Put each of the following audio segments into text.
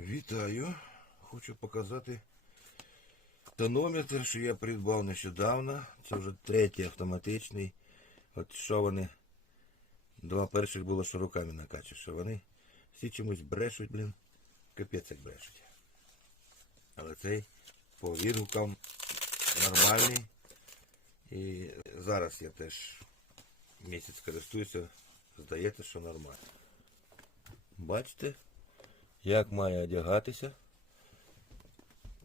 Вітаю! Хочу показати тонометр, що я придбав нещодавно. Це вже третій автоматичний. От що вони. Два перших було, що руками накачав, що вони всі чомусь брешуть, блін. Капець як брешуть. Але цей по відгукам нормальний. І зараз я теж місяць користуюся. Здається, що нормально. Бачите? Як має одягатися.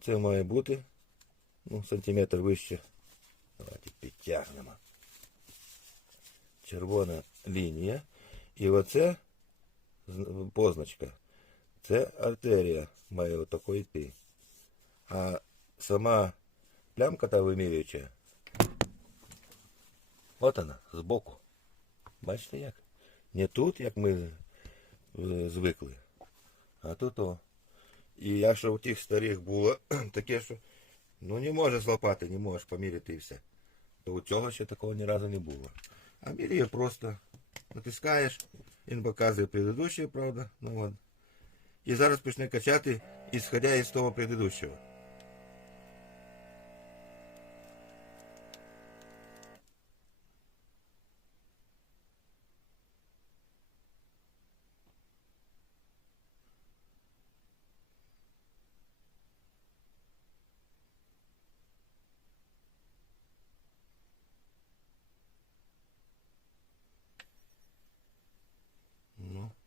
Це має бути ну, сантиметр вище. Давайте підтягнемо. Червона лінія. І оце позначка. Це артерія має отако йти. А сама плямка та вимірююча. От вона, збоку. Бачите як? Не тут, як ми звикли. А тут о. І якщо у тих старих було таке, що ну не можеш злопати, не можеш поміряти і все. То у цього ще такого ні разу не було. А міряє просто натискаєш, він показує предыдущее, правда. Ну от. І зараз почне качати, ісходя із того предыдущего.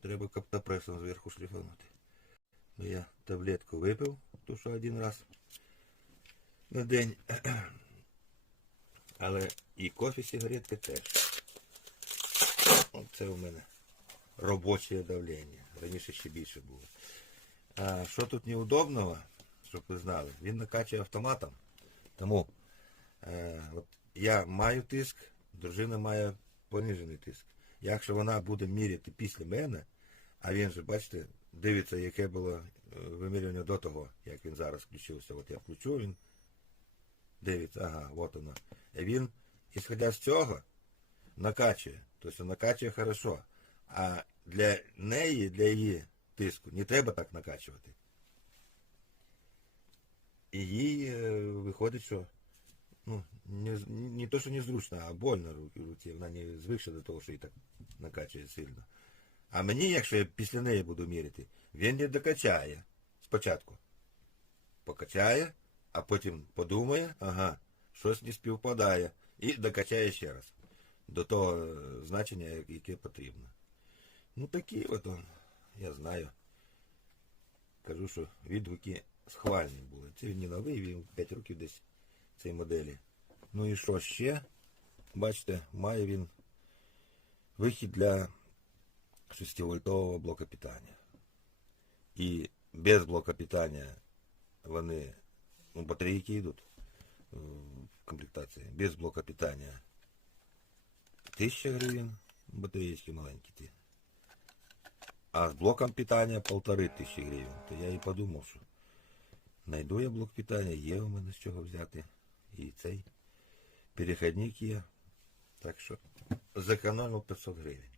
треба каптопресом зверху шліфанути. Ну, я таблетку випив, ту що один раз на день. Але і кофе, сигаретки теж. Це у мене робоче давлення. Раніше ще більше було. А що тут неудобного, щоб ви знали, він накачує автоматом. Тому е, от я маю тиск, дружина має понижений тиск. Якщо вона буде міряти після мене, а він же, бачите, дивиться, яке було е, вимірювання до того, як він зараз включився. От я включу, він дивиться, ага, от воно. І він, ісходя з цього, накачує. Тобто накачує хорошо. А для неї, для її тиску, не треба так накачувати. І їй е, виходить, що ну, не, не то, що незручно, а больно руці. Вона не звикша до того, що її так накачує сильно. А мені, якщо я після неї буду міряти, він не докачає спочатку. Покачає, а потім подумає, ага, щось не співпадає. І докачає ще раз. До того е, значення, яке потрібно. Ну такі от он, я знаю. Кажу, що відгуки схвальні були. Це він не новий, він 5 років десь цій моделі. Ну і що ще? Бачите, має він вихід для 6-вольтового блока питання. І без блока питання вони, ну, батарейки йдуть в комплектації. Без блока питання 1000 гривень, батареечки маленькі ті. А з блоком питання полтори тисячі гривень. То я і подумав, що Найду я блок питання, є у мене з чого взяти. І цей перехідник є. Так що зекономив 500 гривень.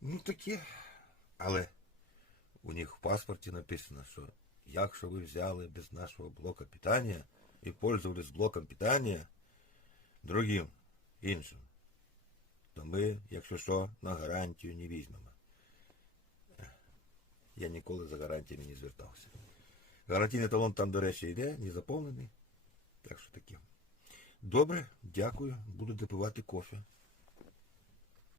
Ну таке. Але у них в паспорті написано, що якщо ви взяли без нашого блока питання і пользувались блоком питання другим, іншим, то ми, якщо що, на гарантію не візьмемо. Я ніколи за гарантіями не звертався. Гарантійний талон там, до речі, йде, не заповнений. Так що таке. Добре, дякую. Буду допивати кофе.